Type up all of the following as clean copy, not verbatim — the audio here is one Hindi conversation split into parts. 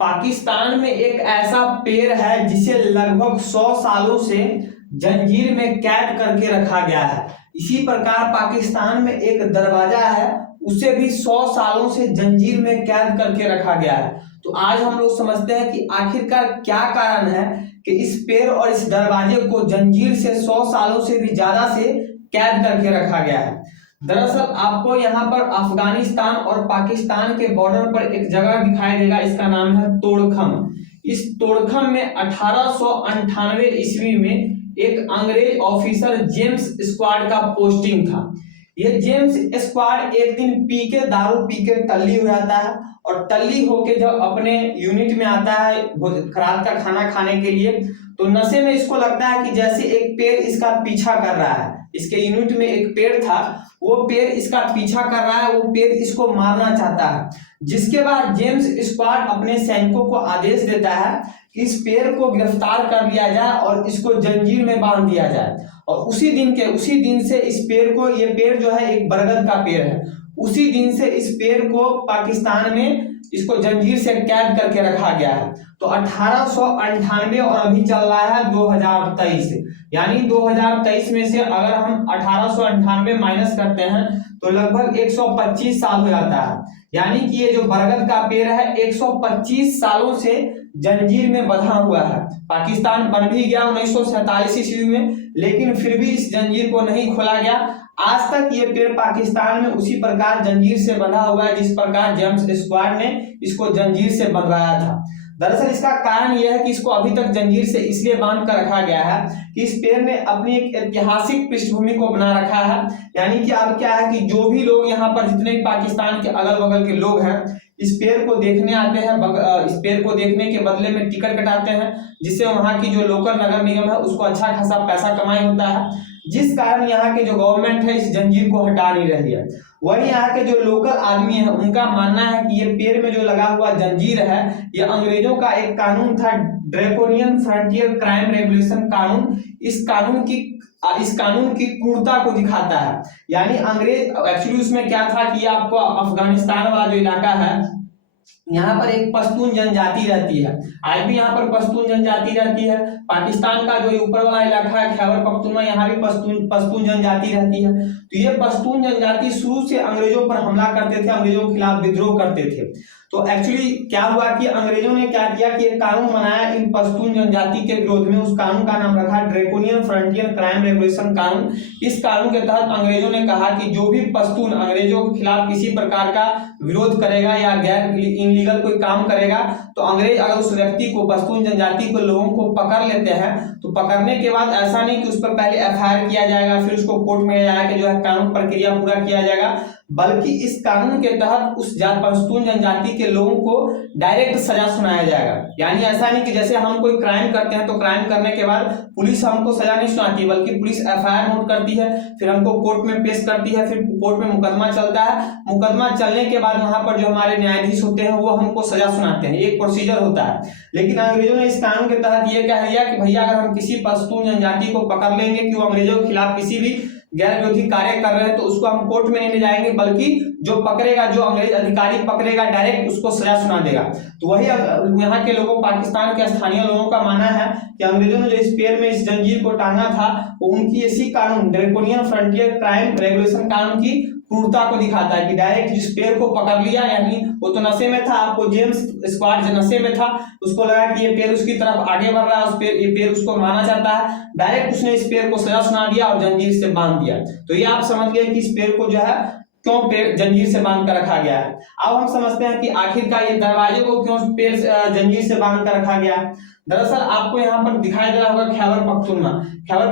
पाकिस्तान में एक ऐसा पेड़ है जिसे लगभग 100 सालों से जंजीर में कैद करके रखा गया है। इसी प्रकार पाकिस्तान में एक दरवाजा है, उसे भी 100 सालों से जंजीर में कैद करके रखा गया है। तो आज हम लोग समझते हैं कि आखिरकार क्या कारण है कि इस पेड़ और इस दरवाजे को जंजीर से 100 सालों से भी ज्यादा से कैद करके रखा गया है। दरअसल आपको यहाँ पर अफगानिस्तान और पाकिस्तान के बॉर्डर पर एक जगह दिखाई देगा, इसका नाम है तोड़खम। इस तोड़खम में 1898 ईस्वी में एक अंग्रेज ऑफिसर जेम्स स्क्वाड का पोस्टिंग था। ये जेम्स स्क्वाड एक दिन दारू पी के टल्ली हो जाता है और टल्ली होके जब अपने यूनिट में आता है रात का खाना खाने के लिए, तो नशे में इसको लगता है कि जैसे एक पेड़ इसका पीछा कर रहा है। इसके यूनिट में एक पेड़ था, वो पेड़ इसका पीछा कर रहा है, वो पेड़ इसको मारना चाहता है। जिसके बाद जेम्स स्क्वाड अपने सैनिकों को आदेश देता है कि इस पेड़ को गिरफ्तार कर लिया जाए और इसको जंजीर में बांध दिया जाए। और उसी दिन से इस पेड़ को, ये पेड़ जो है एक बरगद का पेड़ है, उसी दिन से इस पेड़ को पाकिस्तान में इसको जंजीर से कैद करके रखा गया है। तो 1898 और अभी चल रहा है 2023, यानी 2023 में से अगर हम 1898 माइनस करते हैं तो लगभग 125 साल हो जाता है। यानी कि ये जो बरगद का पेड़ है 125 सालों से जंजीर में बंधा हुआ है। पाकिस्तान बन भी गया 1947 ईस्वी में, लेकिन फिर भी इस जंजीर को नहीं खोला गया। आज तक ये पेड़ पाकिस्तान में उसी प्रकार जंजीर से बंधा हुआ है जिस प्रकार जेम्स स्क्वाड ने इसको जंजीर से बंधवाया था। दरअसल इसका कारण यह है कि इसको अभी तक जंजीर से इसलिए बांध कर रखा गया है कि इस पेड़ ने अपनी एक ऐतिहासिक पृष्ठभूमि को बना रखा है। यानी कि अब क्या है कि जो भी लोग यहाँ पर, जितने भी पाकिस्तान के अगल बगल के लोग हैं, इस पेड़ को देखने आते हैं, इस पेड़ को देखने के बदले में टिकट कटाते हैं, जिससे वहाँ की जो लोकल नगर निगम है उसको अच्छा खासा पैसा कमाई होता है। जिस कारण यहाँ के जो गवर्नमेंट है इस जंजीर को हटा नहीं रही है। वही यहाँ के जो लोकल आदमी है उनका मानना है कि ये पेड़ में जो लगा हुआ जंजीर है ये अंग्रेजों का एक कानून था, ड्रैकोनियन फ्रंटियर क्राइम रेगुलेशन कानून। इस कानून की क्रूरता को दिखाता है। यानी अंग्रेज एक्चुअली उसमें क्या था कि आपको अफगानिस्तान वाला जो इलाका है यहाँ पर एक पश्तून जनजाति रहती है, आज भी यहाँ पर पश्तून जनजाति रहती है। पाकिस्तान का जो ऊपर वाला इलाका है खैबर पख्तूनख्वा, यहाँ भी पश्तून जनजाति रहती है। तो ये पश्तून जनजाति शुरू से अंग्रेजों पर हमला करते थे, अंग्रेजों के खिलाफ विद्रोह करते थे। तो एक्चुअली क्या हुआ कि अंग्रेजों ने क्या किया कि एक कानून बनाया इन पश्तून जनजाति के विरोध में। उस कानून का नाम रखा ड्रैकोनियन फ्रंटियर क्राइम रेगुलेशन कानून। इस कानून के तहत अंग्रेजों ने कहा कि जो भी पश्तून अंग्रेजों के खिलाफ किसी प्रकार का विरोध करेगा या गैर इनलीगल कोई काम करेगा, तो अंग्रेज अगर उस व्यक्ति को, पश्तून जनजाति के लोगों को पकड़ लेते हैं, तो पकड़ने के बाद ऐसा नहीं कि उस पर पहले एफआईआर किया जाएगा, फिर उसको कोर्ट में जाकर जो है कानून प्रक्रिया पूरा किया जाएगा, बल्कि इस कानून के तहत उस पश्तून जनजाति के लोगों को डायरेक्ट सजा सुनाया जाएगा। यानी ऐसा नहीं कि जैसे हम कोई क्राइम करते हैं तो क्राइम करने के बाद पुलिस हमको सजा नहीं सुनाती, बल्कि पुलिस एफआईआर नोट करती है, फिर हमको कोर्ट में पेश करती है, फिर कोर्ट में मुकदमा चलता है। मुकदमा चलने के बाद वहां पर जो हमारे न्यायाधीश होते हैं वो हमको सजा सुनाते हैं, एक प्रोसीजर होता है। लेकिन अंग्रेजों ने इस कानून के तहत ये कह दिया कि भैया अगर हम किसी पश्तून जनजाति को पकड़ लेंगे कि वो अंग्रेजों के खिलाफ किसी भी गैर विरोधी कार्य कर रहे हैं, तो उसको हम कोर्ट में नहीं ले जाएंगे, बल्कि जो पकड़ेगा, जो अंग्रेज अधिकारी पकड़ेगा, डायरेक्ट उसको सजा सुना देगा। तो वही यहाँ के लोगों, पाकिस्तान के स्थानीय लोगों का मानना है कि अंग्रेजों ने जो इस पेड़ में इस जंजीर को टांगा था वो उनकी इसी कानून ड्रैकोनियन फ्रंटियर क्राइम रेगुलेशन कानून की क्रूरता को दिखाता है कि डायरेक्ट जिस पेड़ को पकड़ लिया, यानी वो तो नशे में था, आपको जेम्स स्क्वाड जो नशे में था उसको लगा कि ये पेड़ उसकी तरफ आगे बढ़ रहा है, ये पेड़ उसको मारना चाहता है, डायरेक्ट उसने इस पेड़ को सजा सुना दिया और जंजीर से बांध दिया। तो ये आप समझ गए कि इस पेड़ को जो है क्यों पेड़ जंजीर से बांध कर रखा गया है। अब हम समझते हैं कि आखिरकार ये दरवाजे को क्यों पेड़ जंजीर से बांध कर रखा गया है। दरअसल आपको यहाँ पर दिखाई दे रहा होगा खैबर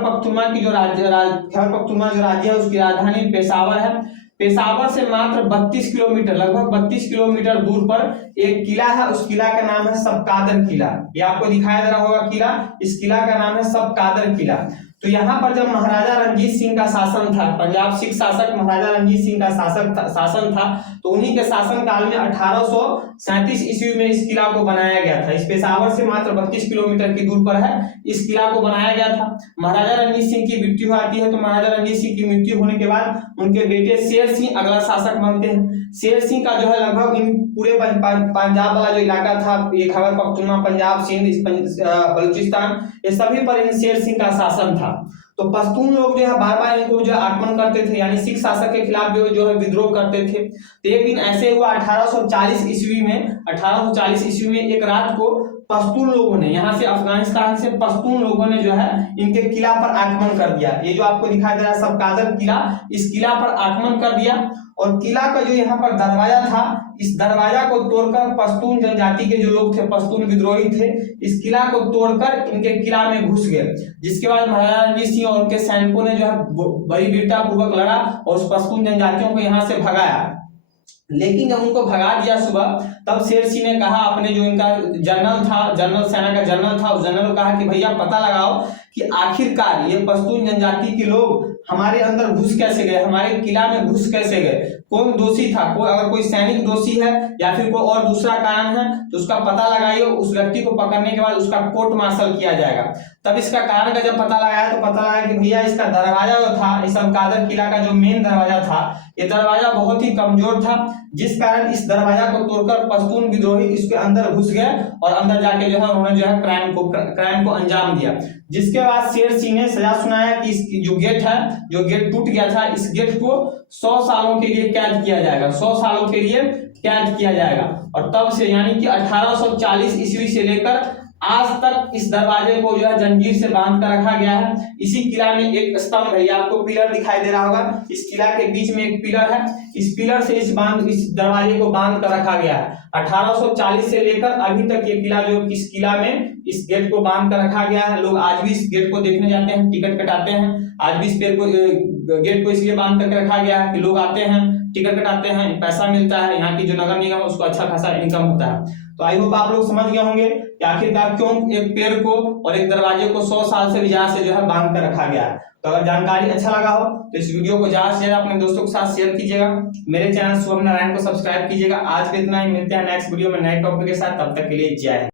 पख्तूनख्वा की जो राज्य है उसकी राजधानी पेशावर है। पेशावर से मात्र 32 किलोमीटर, लगभग 32 किलोमीटर दूर पर एक किला है, उस किला का नाम है सबकादर किला। ये आपको दिखाई दे रहा होगा किला, इस किला का नाम है सबकादर किला। तो यहाँ पर जब महाराजा रणजीत सिंह का शासन था, पंजाब सिख शासक महाराजा रणजीत सिंह का शासन था, तो उन्हीं के शासन काल में 1837 ईस्वी में इस किला को बनाया गया था। इस पेशावर से मात्र 32 किलोमीटर की दूर पर है, इस किला को बनाया गया था। महाराजा रणजीत सिंह की मृत्यु आती है, तो महाराजा रणजीत सिंह की मृत्यु होने के बाद उनके बेटे शेर सिंह अगला शासक बनते हैं। शेर सिंह का जो है लगभग इन पूरे पंजाब वाला जो इलाका था, ये खैबर पख्तूनख्वा, पंजाब, सिंध, बलूचिस्तान, ये सभी पर इन शेर सिंह का शासन था। तो पश्तून लोग जो है बार बार इनको जो आक्रमण करते थे, यानी सिख शासक के खिलाफ जो है विद्रोह करते थे। तो एक दिन ऐसे हुआ 1840 ईस्वी में एक रात को पश्तून लोगों ने, यहाँ से अफगानिस्तान से पश्तून लोगों ने जो है इनके किला पर आक्रमण कर दिया। ये जो आपको दिखाई दे रहा है सबकादर किला, इस किला पर आक्रमण कर दिया और किला का जो यहाँ पर दरवाजा था, इस दरवाजा को तोड़कर पश्तून जनजाति के जो लोग थे, पश्तून विद्रोही थे, इस किला को तोड़कर इनके किला में घुस गए। जिसके बाद महाराजा रणजीत सिंह और उनके सैनिकों ने जो है बड़ी वीरता पूर्वक लड़ा और उस पश्तून जनजातियों को यहाँ से भगाया। लेकिन जब उनको भगा दिया सुबह, तब शेर सिंह ने कहा, अपने जो इनका जनरल था, जनरल सेना का जनरल था, उस जनरल को कहा कि भैया पता लगाओ कि आखिरकार ये पश्तून जनजाति के लोग हमारे अंदर घुस कैसे गए, हमारे किला में घुस कैसे गए, कौन दोषी था, अगर कोई सैनिक दोषी है या फिर कोई और दूसरा कारण है तो उसका पता लगाइए। उस व्यक्ति को पकड़ने के बाद उसका कोर्ट मार्शल किया जाएगा। तब इसका कारण का जब पता लगाया तो पता लगा कि भैया इसका दरवाजा जो था, इस सबकादर किला का जो मेन दरवाजा था, ये दरवाजा बहुत ही कमजोर था, जिस कारण इस दरवाजा को तोड़कर पश्तून विद्रोही इसके अंदर घुस गए और अंदर जाके जो है उन्होंने जो है क्राइम को अंजाम दिया। जिसके बाद शेर सिंह ने सजा सुनाया कि इस जो गेट है, जो गेट टूट गया था, इस गेट को 100 सालों के लिए कैद किया जाएगा, 100 सालों के लिए कैद किया जाएगा। और तब से यानी कि 1840 ईस्वी से लेकर आज तक इस दरवाजे को जो है जंजीर से बांध कर रखा गया है। इसी किला में एक स्तंभ है, आपको पिलर दिखाई दे रहा होगा, इस किला के बीच में एक पिलर है, इस पिलर से इस दरवाजे को बांध कर रखा गया है। 1840 से लेकर अभी तक ये किला जो इस किला में इस गेट को बांध कर रखा गया है। लोग आज भी इस गेट को देखने जाते हैं, टिकट कटाते हैं। आज भी इस गेट को इसलिए बांध करके रखा गया है कि लोग आते हैं, टिकट कटाते हैं, पैसा मिलता है, यहाँ की जो नगर निगम उसको अच्छा खासा इनकम होता है। तो आई होप आप लोग समझ गए होंगे कि आखिरकार क्यों एक पेड़ को और एक दरवाजे को 100 साल से भी ज्यादा से जो है बांध कर रखा गया है। तो अगर जानकारी अच्छा लगा हो तो इस वीडियो को ज्यादा से ज्यादा अपने दोस्तों के साथ शेयर कीजिएगा। मेरे चैनल शुभम नारायण को सब्सक्राइब कीजिएगा। आज के इतना ही, मिलते हैं नेक्स्ट वीडियो में नए टॉपिक के साथ। तब तक के लिए जय हिंद।